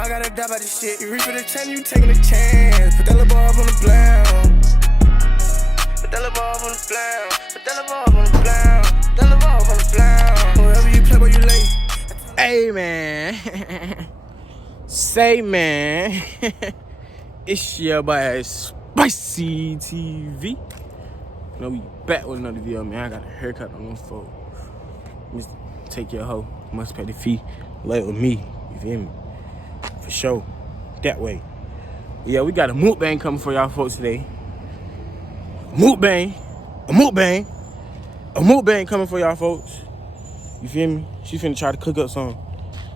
I gotta die by this shit. You reach for the chain, you taking a chance. Put that little boy up on the blam. Put that little boy up on the blam. Put that little boy up on the blam. Put that little boy up on the blam. Wherever you play, where you lay. Hey, man. Say, man. It's your boy, Spicy TV. You know, we back with another video, man. I got a haircut on them folks. Just take your hoe. Must pay the fee. Lay with me. You feel me? For sure. That way. Yeah, we got a mukbang coming for y'all folks today. Mukbang coming for y'all folks. You feel me? She finna try to cook up some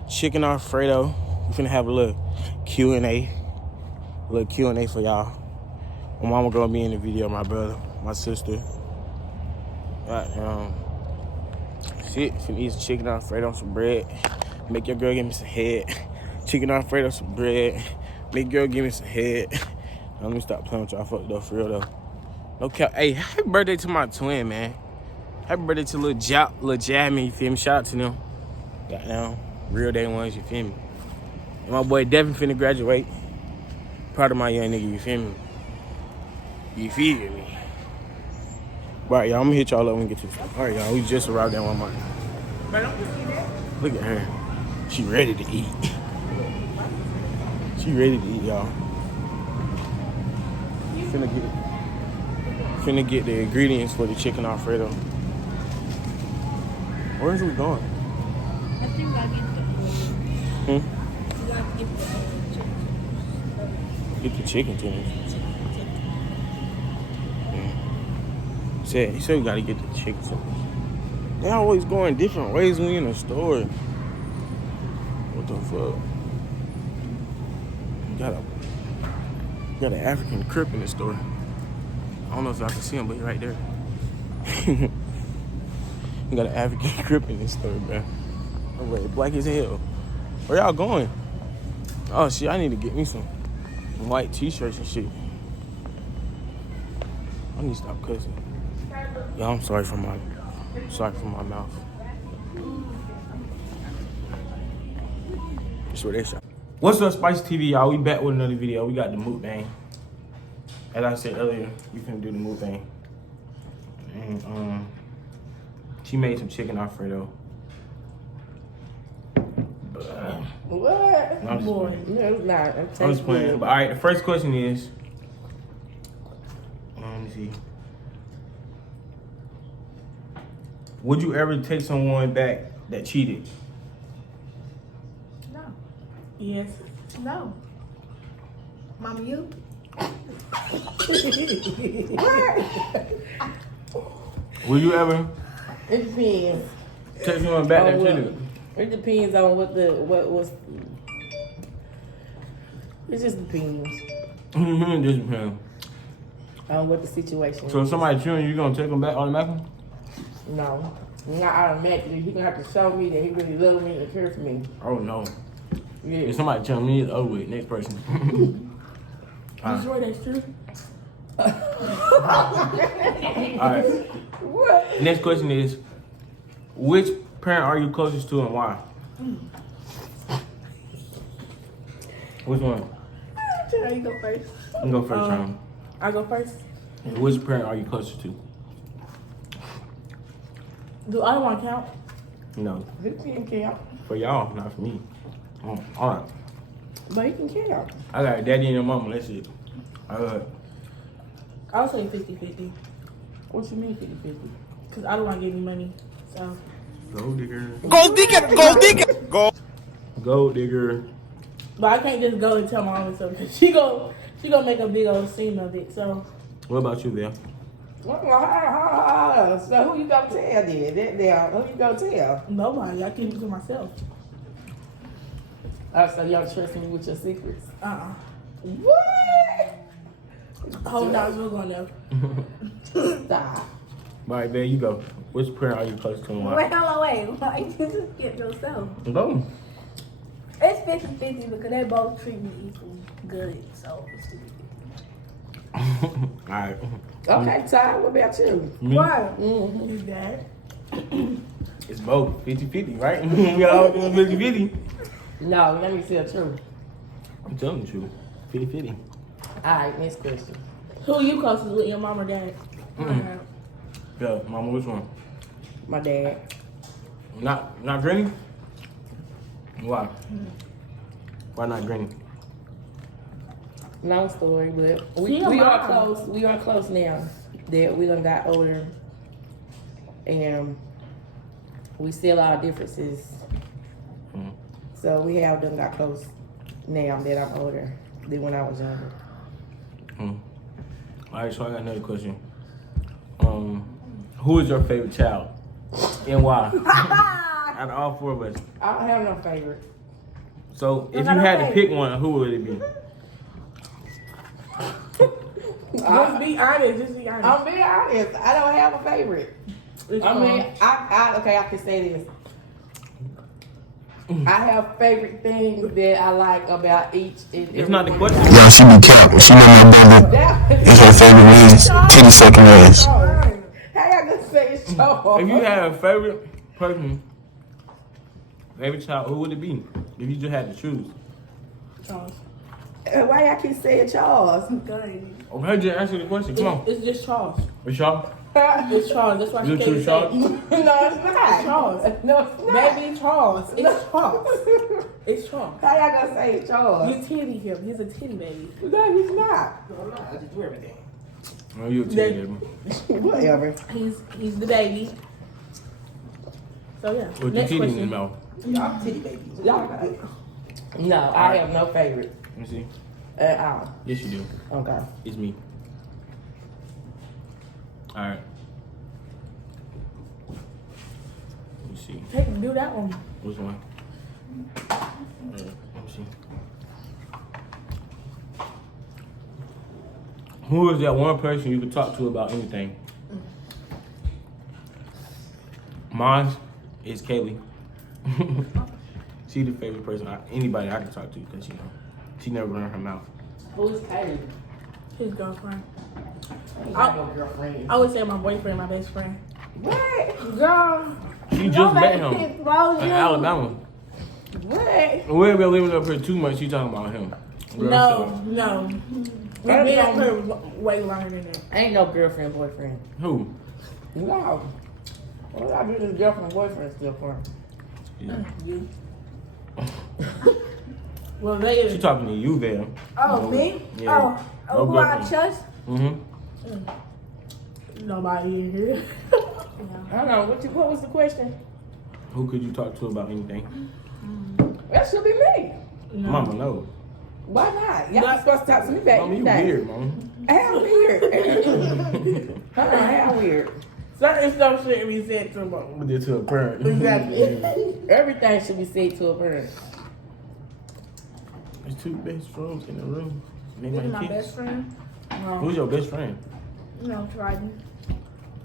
chicken Alfredo. We finna have a little Q&A. A little Q&A for y'all. My mama gonna be in the video, my brother, my sister. Finna eat some chicken Alfredo on some bread. Make your girl give me some head. Chicken Alfredo, some bread. Make girl give me some head. Let me stop playing with y'all fuck though, for real though. No cap. Hey, happy birthday to my twin, man. Happy birthday to Lil Jamie, you feel me? Shout out to them. Goddamn, real day ones, you feel me? And my boy Devin finna graduate. Proud of my young nigga, you feel me? You feel me? Alright, y'all, I'm gonna hit y'all up when we get to the Alright, y'all, we just arrived at Walmart. Look at her. She ready to eat. She ready to eat, y'all. Finna get the ingredients for the chicken Alfredo. Where's we going? I think we gotta get Get the chicken tenders. He said we gotta get the chicken tenders. They always going different ways when we in the store. What the fuck? Got an African crip in the store. I don't know if y'all can see him, but he's right there. We got an African crip in this store, man. Oh, wait, black as hell. Where y'all going? Oh, shit, I need to get me some white t-shirts and shit. I need to stop cussing. Y'all, I'm sorry for my mouth. That's what they say. What's up, Spicy TV, y'all? We back with another video. We got the mukbang. As I said earlier, we finna do the mukbang. And she made some chicken Alfredo. What? No, I'm just Boy, playing. no, it's not. I'm just playing. But all right, the first question is, let me see. Would you ever take someone back that cheated? No. Yes. No. Mama, you? Would you ever It depends. take someone back that cheated? It depends on what was. It just depends Just depends. on what the situation So if is. somebody cheating, you gonna take them back automatically? No, not automatically. He gonna have to show me that he really loves me and cares for me. Oh no. Yeah. If somebody tell me it's over with, next person. You sure that's true? Alright. What? Next question is, which parent are you closest to and why? Which one? You go first. You can go first, Sean. I go first. Which parent are you closest to? Do I want to count? No. He can count. For y'all, not for me. Alright. But he can count. I got a daddy and your mama, that's it. I'll say 50-50. What you mean 50-50? Because I don't want to give you money. So. Gold digger. Gold digger, gold digger. Gold digger. But I can't just go and tell my mom something. Because she gonna make a big old scene of it. So. What about you, there? So who you gonna tell then? Who you gonna tell? Nobody. I keep it to myself. So y'all trust me with your secrets? What? Hold on, we're going there. Stop. Alright, there you go. Which parent are you closest to and why? Wait, hold on, wait. Why you just get yourself? Go. It's 50-50 because they both treat me equal good, so it's 50-50. Alright. Okay, Ty, what about you? Me? Why? Is that? It's both 50-50, right? We all doing 50-50. No, let me tell the truth. I'm telling the truth. 50-50. Alright, next question. Who you closest with, your mom or dad? Yeah, mama, which one? My dad. Not Granny? Why? Why not Granny? Long story, but See your we are mom. close. We are close now. That we done got older, and we still our differences. So we have done got close now that I'm older than when I was younger. Alright, so I got another question. Who is your favorite child? And why? Out of all four of us. I don't have no favorite. So if you got no had to favorite. pick one, who would it be? Just be honest. Just be honest. I'm being honest. I don't have a favorite. It's I mean, fine. okay, I can say this. I have favorite things that I like about each and It's not the every question. Yo, she be capping. She know my brother is her favorite means titty sucking ass. How y'all gonna say it's show? If you had a favorite person, favorite child, who would it be? If you just had to choose. Charles. Why y'all keep saying Charles? Good. Okay, just answer the question. Come on. It's just Charles. It's y'all? It's Charles. That's why You she choose Charles? No, it's not. Charles. No, it's not. Baby Charles. It's Charles. It's Charles. How y'all gonna say Charles? You titty him. He's a titty baby. No, he's not. No, you a titty baby. Whatever. He's the baby. So yeah. With the Next titty in question. his mouth. Y'all titty babies. Y'all got it. No, I have no favorite Let me see. at all. Yes, you do. Okay. It's me. Alright. Let me see. Do that one. Which one? Let me see. Who is that one person you could talk to about anything? Mine is Kaylee. She the favorite person, anybody I can talk to, because she never run her mouth. Who's Kaylee? His girlfriend. I ain't got no girlfriend. I would say my boyfriend, my best friend. What? Girl. She just met him in Alabama. What? We ain't been living up here too much. She talking about him. Real No, stuff. no. We've been up here way longer than that. Ain't no girlfriend, boyfriend. Who? No. What I do this girlfriend, boyfriend still for? Yeah. You. Well, they. She talking to you, Val. Oh, me? Yeah. Oh, No who I girlfriend. trust? Mm-hmm. Nobody in here. I don't know. What was the question? Who could you talk to about anything? That should be me. No. Mama, no. Why not? Y'all supposed to talk to me back. Mama, you today. weird, Mama. How weird? Hold on, how weird? Certain stuff shouldn't be said to them. We did to a parent. Exactly. Everything should be said to a parent. There's two best friends in the room. They This is my my kids. best friend. Who's your best friend? No, Trident.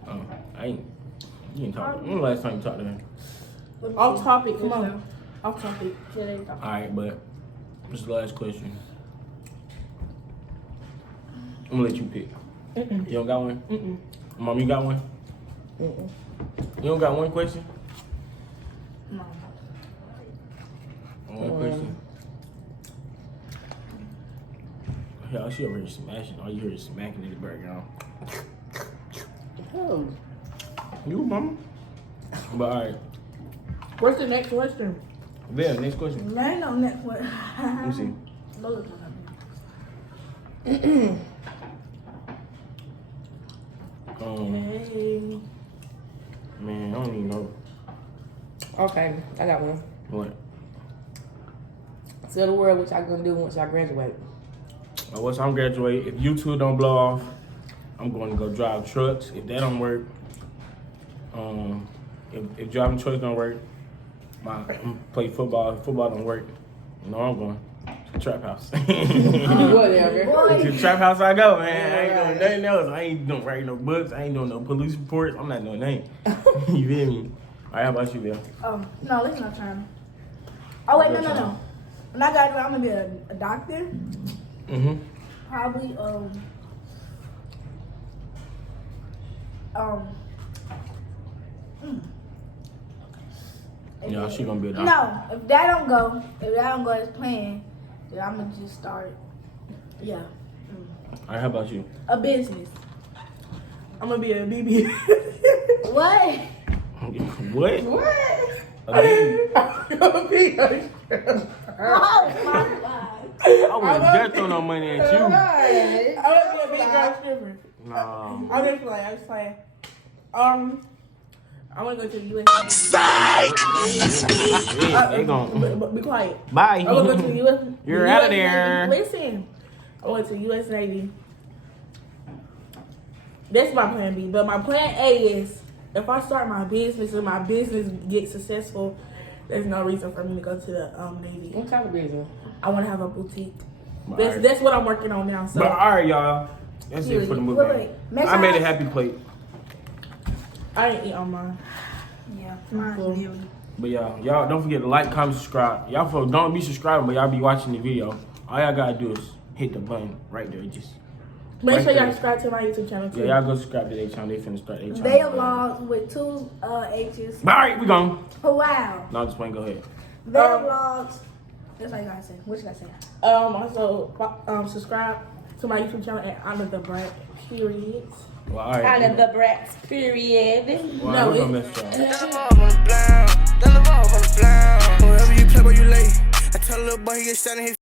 Oh, I ain't. You ain't talk. When the last time you talked to him? Off topic, come on. Off topic. Alright, but this is the last question. I'm gonna let you pick. You don't got one? Mom, you got one? You don't got one question? No. One question. Yeah, she over here smashing. All you hear is smacking in the background. Oh. You, mama? But alright. What's the next question? There, next question. There ain't no next one. Let me see. Look. Hey. Man, I don't even know. Okay, I got one. What? Tell the world what y'all gonna do once y'all graduate. Once I'm graduate, if YouTube don't blow off, I'm going to go drive trucks. If that don't work, if driving trucks don't work, play football. If football don't work, you know I'm going to the trap house. Whatever. To the trap house I go, man. I ain't doing nothing else. I ain't doing writing no books. I ain't doing no police reports. I'm not doing nothing. You feel me? All right, how about you, Bill? Oh, no, listen, I'm trying. Oh, wait, no. When I got I'm gonna be a doctor. Mm-hmm. Probably, Yeah, she gonna be a doctor. No, if that don't go as planned, Yeah, I'm gonna just start. Yeah, All right, how about you? a business. I'm gonna be a BB. What? What? What? I'm gonna be a Oh my god. I would dare throw no money at you. Right. I'm gonna be a big girl stripper. Nah. I'm just playing. I'm just playing. I want to go to the U.S. They gon' Be quiet. bye. I'm gonna go to the U.S. You're the out US of there. Navy. Listen, I went to the U.S. Navy. That's my plan B. But my plan A is if I start my business and my business gets successful, there's no reason for me to go to the Navy. What kind of business? I want to have a boutique. Alright. That's what I'm working on now. So But all right, y'all. That's it for the Wait, mukbang. wait. Make I made a sure happy plate. I ain't eat on mine. Yeah, mine's Cool. nearly. But y'all don't forget to like, comment, subscribe. Y'all folks don't be subscribing, but y'all be watching the video. All y'all gotta do is hit the button right there. Just Make Right sure y'all there. subscribe to my YouTube channel too. yeah, y'all go subscribe to their channel. They finna start their channel. They vlogs with 2 H's. All right, we gone. Oh, wow. No, just playing. Go ahead. They vlogs. That's all you gotta say. What you gotta say? Also, subscribe to my YouTube channel at Honor the Brat. Period. Well, all right. Kind of the brats, period. Well, No, we're gonna it's- mess y'all. Tell the ball on the blown. Tell the ball on the blown. Wherever you play, where you lay. I tell a little boy he get shot in his